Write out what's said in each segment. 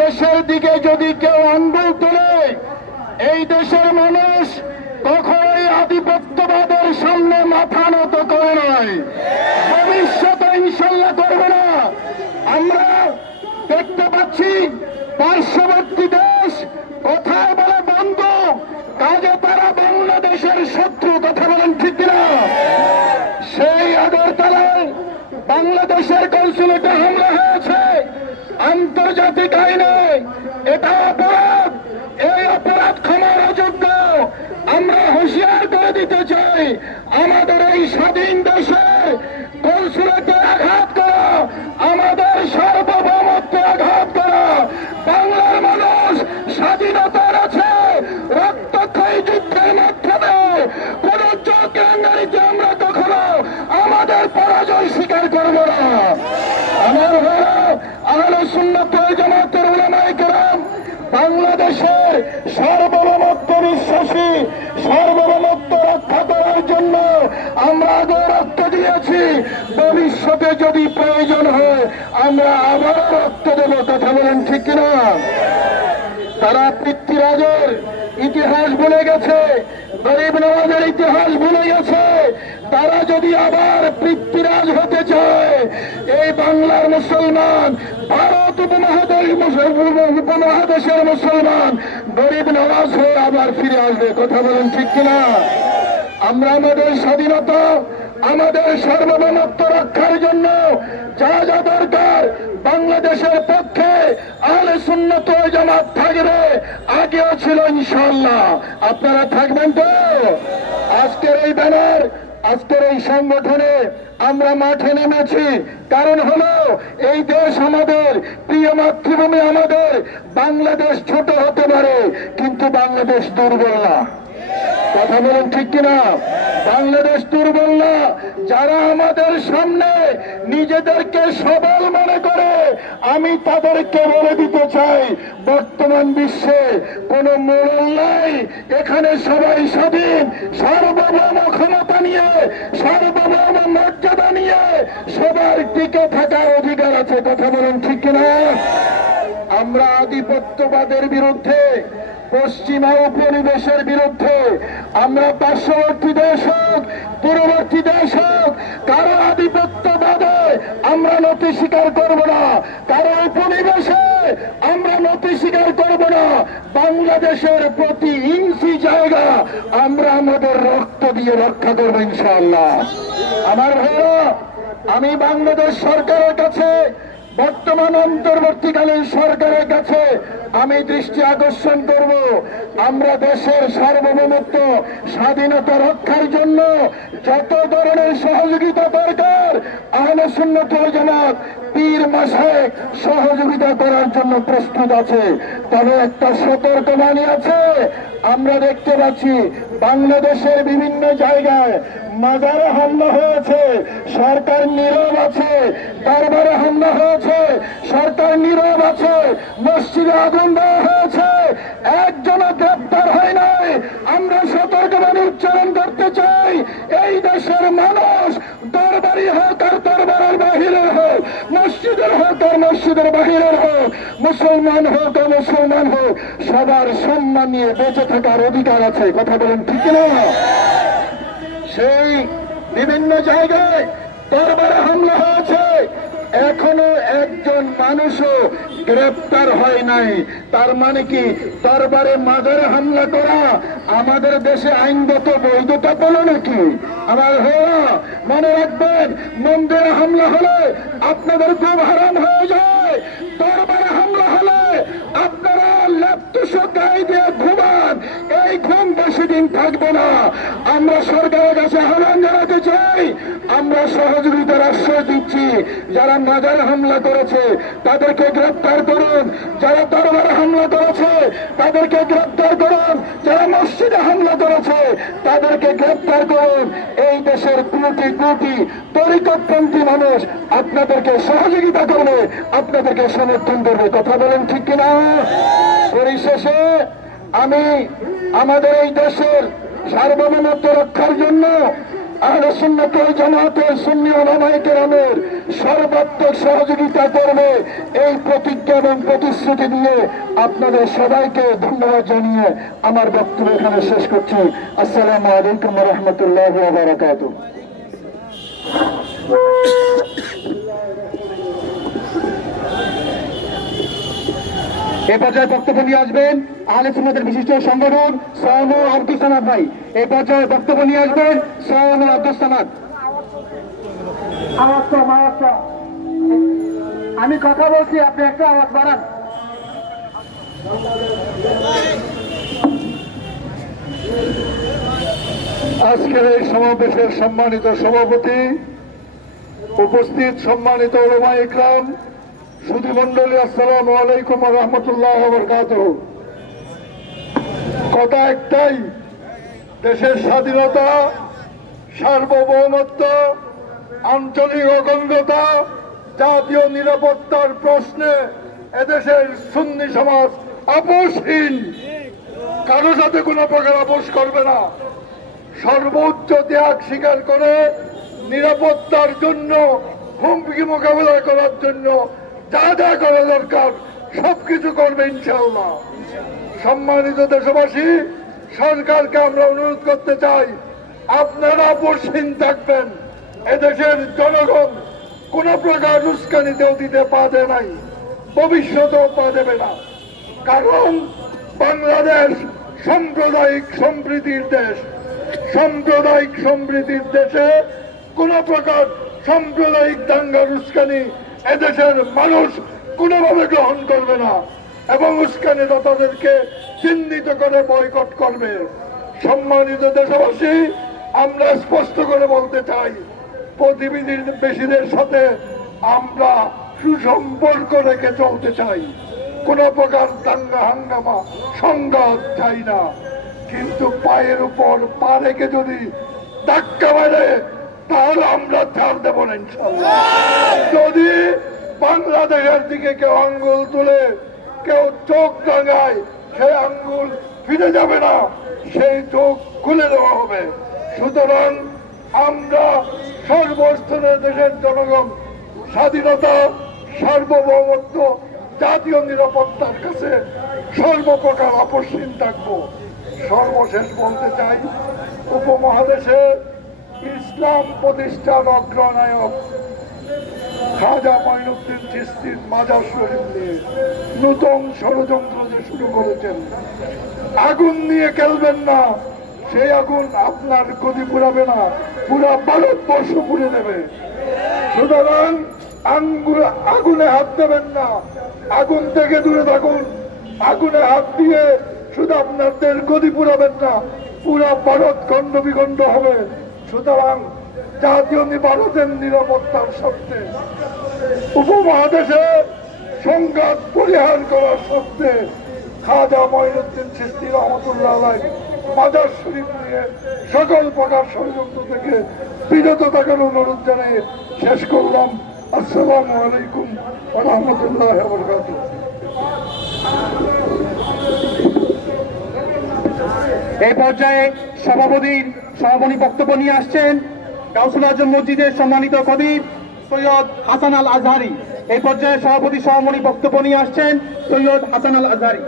দেশের দিকে যদি কেউ আঙ্গুল তোলে, এই দেশের মানুষ কখনোই আধিপত্যবাদের সামনে মাথা নত করে নয়। ভবিষ্যতে ইনশাল্লাহ করবে না। আমরা দেখতে পাচ্ছি পার্শ্ববর্তী দেশ কোথায় বলে বন্ধু, কাজে তারা বাংলাদেশের শত্রু, কথা বলেন ঠিক কিনা? সেই আগরতলায় বাংলাদেশের কনসুলেটে হামলা আন্তর্জাতিক আইনে এটা অপরাধ, এই অপরাধ ক্ষমার অযোগ্য। আমরা হুঁশিয়ার করে দিতে চাই, আমাদের এই স্বাধীন দেশে কনসুলেটে আঘাত করা, আমাদের সার্বভৌমত্বে আঘাত করা, বাংলার মানুষ স্বাধীনতার সার্বভৌমত্ব বিশ্বাসী সার্বভৌমত্ব রক্ষা করার জন্য আমরা আগে রক্ত দিয়েছি। ভবিষ্যতে যদি প্রয়োজন হয়, আমরা আবার রক্ত দেব, কথা বলেন ঠিক কিনা? তারা পৃথ্বীরাজের ইতিহাস বলে গেছে। গরিব নবাজের ইতিহাস ভুলে গেছে। তারা যদি আবার পৃথ্বীরাজ হতে চায়, এই বাংলার মুসলমান, ভারত উপমহাদেশের মুসলমান গরিব নবাজ হয়ে আবার ফিরে আসবে। কথা বলেন ঠিক কিনা? আমরা আমাদের স্বাধীনতা আমাদের সার্বভৌমত্ব রক্ষার জন্য যা যা দরকার বাংলাদেশের পক্ষে আহলে সুন্নত জামাত থাকবে, আগেও ছিল ইনশাল্লাহ আপনারা থাকবেন তো? আজকের এই ব্যানার, আজকের এই সংগঠনে আমরা মাঠে নেমেছি। কারণ হলো, এই দেশ আমাদের, প্রিয় মাতৃভূমি আমাদের। বাংলাদেশ ছোট হতে পারে, কিন্তু বাংলাদেশ দুর্বল না। কথা বলেন ঠিক কিনা? বাংলাদেশ দুর্বল না, যারা আমাদের সামনে নিজেদেরকে সবল মনে করে, আমি তাদেরকে বলে দিতে চাই, বর্তমান বিশ্বে কোন মোড়ল নাই, এখানে সবাই স্বাধীন, সার্বভৌম ক্ষমতা নিয়ে, সার্বভৌম মর্যাদা নিয়ে সবার টিকে থাকার অধিকার আছে, কথা বলেন ঠিক কিনা? আমরা আধিপত্যবাদের বিরুদ্ধে পশ্চিমা উপনিবেশের বিরুদ্ধে আমরা পার্শ্ববর্তী দেশ হোক, পূর্ববর্তী দেশ হোক, কারও আধিপত্য আধিপত্যবাদে আমরা নথি স্বীকার করব না। কারও উপনিবেশে আমরা নথি স্বীকার করব না। বাংলাদেশের প্রতি ইঞ্চি জায়গা আমরা আমাদের রক্ত দিয়ে রক্ষা করব ইনশাআল্লাহ। আমার ভাইরা, আমি বাংলাদেশ সরকারের কাছে বর্তমান অন্তর্বর্তীকালীন সরকারের কাছে আমি দৃষ্টি আকর্ষণ করব। আমরা দেশের সার্বভৌমত্ব, স্বাধীনতা রক্ষার জন্য যত ধরনের সহযোগিতা দরকার, আহলে ওয়াল জামাত পীর মাসে সহযোগিতা করার জন্য প্রস্তুত আছে। তবে একটা সতর্কবাণী আছে। আমরা দেখতে পাচ্ছি বাংলাদেশের বিভিন্ন জায়গায় মাজারে হামলা হয়েছে, সরকার নীরব আছে, দরবারে হামলা হয়েছে, সরকার নীরব আছে, মসজিদে আগুন দেওয়া হয়েছে, একজনও গ্রেপ্তার হয় নাই। আমরা মসজিদের হোক আর মসজিদের বাহিরের হোক, মুসলমান হোক আর মুসলমান হোক, সবার সম্মান নিয়ে বেঁচে থাকার অধিকার আছে। কথা বলেন ঠিক না সেই বিভিন্ন জায়গায় দরবারে হামলা হয়েছে। এখনও একজন মানুষও গ্রেপ্তার হয় নাই। তার মানে কি? দরবারে মাজারে হামলা করা আমাদের দেশে আইনগত বৈধতা পেল নাকি? আমার হওয়া মনে রাখবেন, মন্দিরে হামলা হলে আপনাদের খুব হারাম হয়ে যায়। দরবারে হামলা হলে আপনারা ল্যাপটুসো গায়ে দিয়ে থাকবে না। আমরা সরকারের কাছে আহ্বান জানাতে চাই। আমরা সহযোগিতার আশ্রয় দিচ্ছি। যারা নাজার হামলা করেছে, তাদেরকে গ্রেপ্তার করুন। যারা দরবারে হামলা করেছে, তাদেরকে গ্রেপ্তার করুন। যারা মসজিদে হামলা করেছে, তাদেরকে গ্রেপ্তার করুন। এই দেশের কোটি কোটি তরিকতপন্থী মানুষ আপনাদেরকে সহযোগিতা করবে, আপনাদেরকে সমর্থন করবে। কথা বলেন ঠিক কিনা? পরিশেষে আমি আমাদের এই দেশের সার্বভৌমত্ব রক্ষার জন্য আহলে সুন্নাতুল জামাতের সুন্নি ওলামায়ে কেরামের সর্বাত্মক সহযোগিতা করবে এই প্রতিজ্ঞা এবং প্রতিশ্রুতি দিয়ে আপনাদের সবাইকে ধন্যবাদ জানিয়ে আমার বক্তব্য এখানে শেষ করছি। আসসালামু আলাইকুম রহমতুল্লাহ এ পর্যায়ে বক্তব্য নিয়ে আসবেন আহলে সুন্নাতের বিশিষ্ট সংগঠন সৌন আব্দুল সামাদ ভাই। এই পর্যায়ে বক্তব্য নিয়ে আসবেন সৌন আব্দুল সামাদ আমি কথা বলছি আপনি একটা আওয়াজ বাড়ান। আজকের এই সমাবেশের সম্মানিত সভাপতি উপস্থিত সম্মানিত ওলমা ইকরাম মন্ডলী আসসালামু আলাইকুম রহমতুল্লাহ কথা একটাই, দেশের স্বাধীনতা, সার্বভৌমত্ব, আঞ্চলিক জাতীয় নিরাপত্তার প্রশ্নে এদেশের সুন্নি সমাজ আপোষহীন। কারও সাথে কোনো প্রকার আপোষ করবে না। সর্বোচ্চ ত্যাগ স্বীকার করে নিরাপত্তার জন্য, হুমকি মোকাবেলা করার জন্য যা যা করা দরকার, সবকিছু করবে ইনশাল্লাহ সম্মানিত দেশবাসী, সরকারকে আমরা অনুরোধ করতে চাই, আপনারা আপোষহীন থাকবেন। এদেশের জনগণ কোন প্রকার উস্কানিতেও দিতে পারে নাই, ভবিষ্যতেও পা দেবে না। কারণ বাংলাদেশ সাম্প্রদায়িক সম্প্রীতির দেশ। সাম্প্রদায়িক সম্প্রীতির দেশে কোন প্রকার সাম্প্রদায়িক দাঙ্গার উস্কানি এদেশের মানুষ কোনোভাবে গ্রহণ করবে না এবং উস্কানিদাতাদেরকে চিহ্নিত করে বয়কট করবে। সম্মানিত দেশবাসী, আমরা স্পষ্ট করে বলতে চাই প্রতিনিধির বেশিদের সাথে আমরা সুসম্পর্ক রেখে চলতে চাই। কোন প্রকার দাঙ্গা, হাঙ্গামা, সংঘাত চাই না। কিন্তু পায়ের উপর পা রেখে যদি ধাক্কা মারে, তাহলে আমরা ছাড় দেবো না ইনশাল্লাহ যদি বাংলাদেশের দিকে কেউ আঙ্গুল তুলে, কেউ চোখ রাঙায়, সেই আঙ্গুল ফিরে যাবে না, সেই চোখ খুলে দেওয়া হবে। সুতরাং আমরা সর্বস্তরের দেশের জনগণ, স্বাধীনতা, সার্বভৌমত্ব, জাতীয় নিরাপত্তার কাছে সর্বপ্রকার আপসীন থাকব। সর্বশেষ বলতে চাই উপমহাদেশে ইসলাম প্রতিষ্ঠান অগ্রনায়ক খাজা মাইনুদ্দিন চিস্তির মাজার শরীফ নূতন ষড়যন্ত্র যে শুরু করেছেন, আগুন নিয়ে খেলবেন না, সেই আগুন আপনার গতি পুরাবে না, পুরা ভারতবর্ষ পুড়ে দেবে। সুতরাং আঙ্গুর আগুনে হাত দেবেন না, আগুন থেকে দূরে থাকুন, আগুনে হাত দিয়ে শুধু আপনাদের গদি পুরাবেন না, পুরা ভারত খণ্ড বিখণ্ড হবে। সুতরাং জাতীয় ভারতের নিরাপত্তার সত্ত্বে উপমহাদেশে সংঘাত পরিহার করার সত্ত্বে খাজা মঈনুদ্দিন চিস্তি রহমতুল্লাহ মাজার শরীফ নিয়ে সকল প্রকার ষড়যন্ত্র থেকে বিরত থাকার অনুরোধ জানিয়ে শেষ করলাম। আসসালামু আলাইকুম রহমতুল্লাহ বরকাতুহ। এই পর্যায়ে সভাপতির সভাপতি বক্তব্য নিয়ে আসছেন কাউসুল আজম মসজিদের সম্মানিত কবির সৈয়দ হাসান আল আজহারি। এই পর্যায়ে সভাপতি সভাপতি বক্তব্য নিয়ে আসছেন সৈয়দ হাসান আল আজহারি।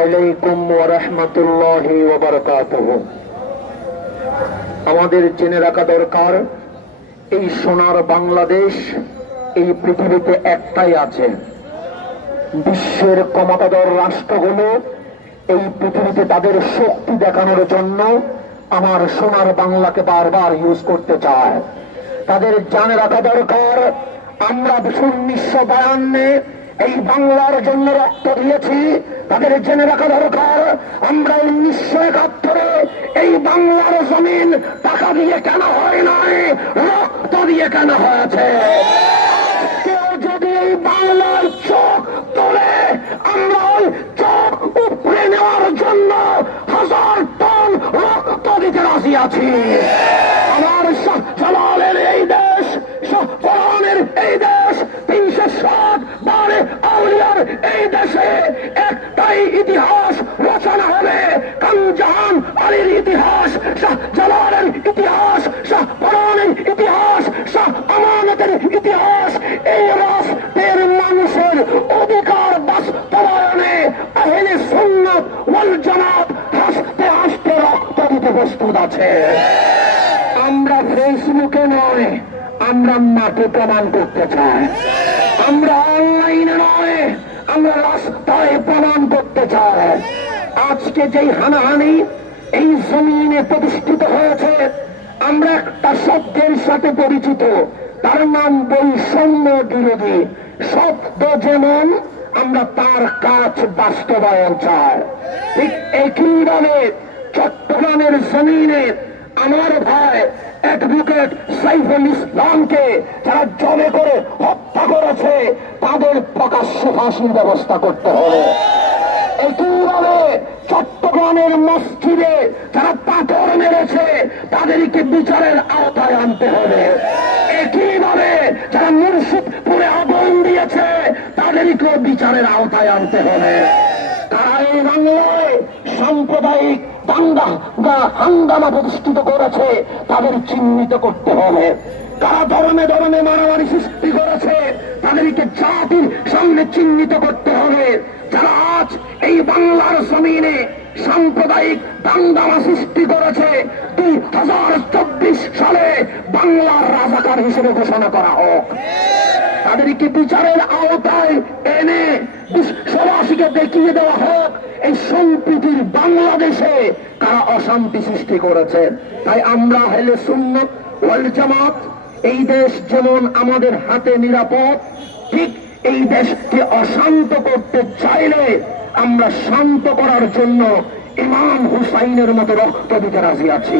আলাইকুম ওয়া রাহমাতুল্লাহি ওয়া বারাকাতুহু। আমাদের জেনে রাখা দরকার, এই সোনার বাংলাদেশ এই পৃথিবীতে একটাই আছে। বিশ্বের ক্ষমতাধর রাষ্ট্রগুলো এই পৃথিবীতে তাদের শক্তি দেখানোর জন্য আমার সোনার বাংলাকে বারবার ইউজ করতে চায়। তাদের জানে রাখা দরকার। আমরা উনিশশো বায়ান্নে এই বাংলার জন্য রক্ত দিয়েছি। তাদের জেনে রাখা দরকার। আমরা উনিশশো একাত্তরে এই বাংলার জমিন টাকা দিয়ে কেনা হয় নাই, রক্ত দিয়ে কেনা হয়েছে। নেওয়ার জন্য হাজার টন রক্ত দিতে রাজি আছি। আমার জালালের এই দেশ কোরআনের এই দেশ, তিনশো ষাট বারে আউলিয়ার এই দেশে একটাই ইতিহাস রচনা হবে। কানজাহান আলীর ইতিহাস, শাহ জালালের ইতিহাস, শাহ পরানের ইতিহাস, শাহ আমানতের ইতিহাস। এই রাষ্ট্রের মানুষের অধিকার বাস্তবায়নে আহলে সুন্নাত ওয়াল জামাত হাসতে হাসতে রক্ত দিতে প্রস্তুত আছে। আমরা ফেসবুকে নয়, আমরা মাঠে প্রমাণ করতে চাই। আমরা অনলাইনে নয়, আমরা রাস্তায় প্রমাণ করতে চাই। আজকে যেই হানাহানি এই জমিনে প্রতিষ্ঠিত হয়েছে, আমরা একটা শব্দের সাথে পরিচিত। তার নাম বৈষম্য বিরোধী। শব্দ যেমন আমরা তার কাজ বাস্তবায়ন চাই। ঠিক একইভাবে চট্টগ্রামের জমিনে আমার ভাই অ্যাডভোকেট সাইফুল ইসলামকে যারা জমে করে হত্যা করেছে, তাদের প্রকাশ্য ফাঁসির ব্যবস্থা করতে হবে। একইভাবে চট্টগ্রামের মসজিদে যারা পাথর মেরেছে, তাদেরকে বিচারের আওতায় আনতে হবে। একইভাবে যারা মুর্শিদপুরে আগুন দিয়েছে, তাদেরকেও বিচারের আওতায় আনতে হবে। সাম্প্রদায়িক চিহ্নিত করতে হবে। তারা মারামারি সৃষ্টি করেছে, তাদেরকে চিহ্নিত করতে হবে। সাম্প্রদায়িক দাঙ্গামা সৃষ্টি করেছে। দুই হাজার চব্বিশ সালে বাংলার রাজাকার হিসেবে ঘোষণা করা হোক। তাদেরকে বিচারের আওতায় এনে বিশ্ববাসীকে দেখিয়ে দেওয়া হোক, এই সম্প্রীতির বাংলাদেশে কারা অশান্তি সৃষ্টি করেছে। তাই আমরা হেলে সুন্নত ওয়াল জামাত, এই দেশ যেমন আমাদের হাতে নিরাপদ, ঠিক এই দেশকে অশান্ত করতে চাইলে আমরা শান্ত করার জন্য ইমাম হুসাইনের মতো রক্ত দিতে রাজি আছি।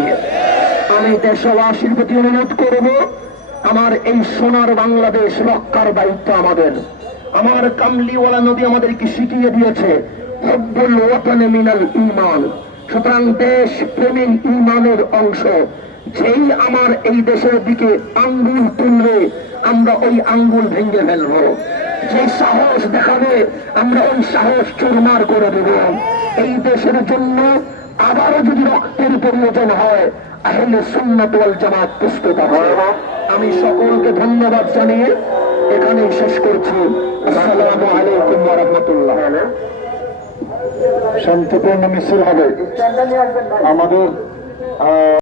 আমি দেশবাসীর প্রতি অনুরোধ করব, আমার এই সোনার বাংলাদেশ রক্ষার দায়িত্ব আমাদের। আমার কামলিওয়ালা নবী আমাদেরকে শিখিয়ে দিয়েছে ইমান সুতরাং দেশ প্রেমিক ইমানের অংশ, যেই আমার এই দেশের দিকে আঙ্গুল তুলবে, আমরা ওই আঙ্গুল ভেঙে ফেলব। যে সাহস দেখাবে, আমরা ওই সাহস চুরমার করে দেব। এই দেশের জন্য আবারও যদি রক্তের প্রয়োজন হয় তাহলে সুন্নাত জামাত প্রস্তুত আছে। আমি সকলকে ধন্যবাদ জানিয়ে এখানেই শেষ করছি। আসসালামু আলাইকুম রাহমাতুল্লাহ। শান্তিপূর্ণ মিছিল হবে। আমাদের